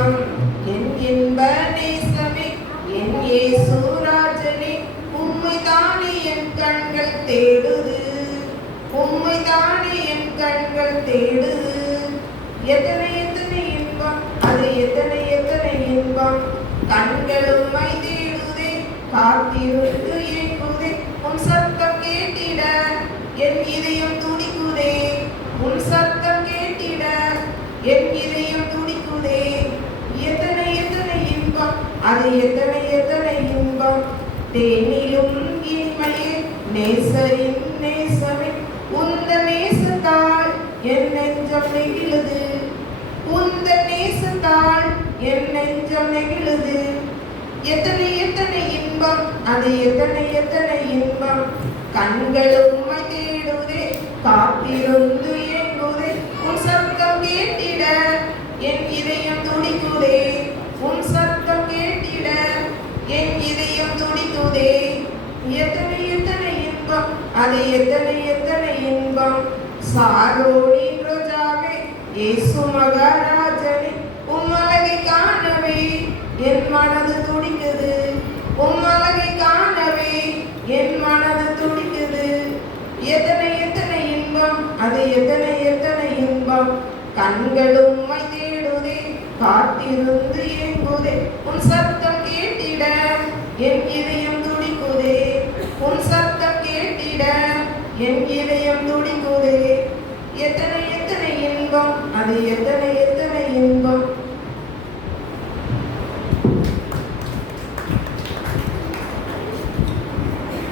நேசம் என் இன்ப நேசமே என் இயேசு ராஜனே உம்மைதானே என் கண்கள் தேடுது உம்மைதானே என் கண்கள் தேடுது எத்தனை எத்தனை இன்பம் அது எத்தனை எத்தனை இன்பம் கண்கள் உம்மை தேடுதே காத்திருந்து ஏங்குதே உன் சத்தம் கேட்டிட என் இதயம் துடிக்குதே உன் சத்தம் கேட்டிட என் இதயம் துடிக்குதே எத்தனை எத்தனை இன்பம் அது எத்தனை எத்தனை இன்பம் தேனிலும் இனிமையே நேசரின் நேசமே உந்த நேசத்தால் என் நெஞ்சம் நெகிழுது உந்த நேசத்தால் என் நெஞ்சம் நெகிழுது எத்தனை எத்தனை இன்பம் அது எத்தனை எத்தனை இன்பம் கண்கள் உம்மை தேடுதே காத்திருந்து ஏங்குதே உன் சத்தம் கேட்டிட என் இதயம் துடிக்குதே உன் சத்தம் கேட்டிட என் இதயம் துடிக்குதே எத்தனை எத்தனை இன்பம் அது எத்தனை எத்தனை இன்பம் சாரோனின் ரோஜாவே இயேசு மகாராஜனே உம் அழகை காணவே என் மனது துடிக்குது உம் அழகை காணவே என் மனது துடிக்குது எத்தனை எத்தனை இன்பம் அது எத்தனை எத்தனை இன்பம் கண்கள் உம்மை தேடுதே காத்திருந்து ஏங்குதே உன் சத்தம் கேட்டிட என் இதயம் துடிக்குதே உன் சத்தம் கேட்டிட என் இதயம் துடிக்குதே எத்தனை எத்தனை இன்பம் அது எத்தனை எத்தனை இன்பம்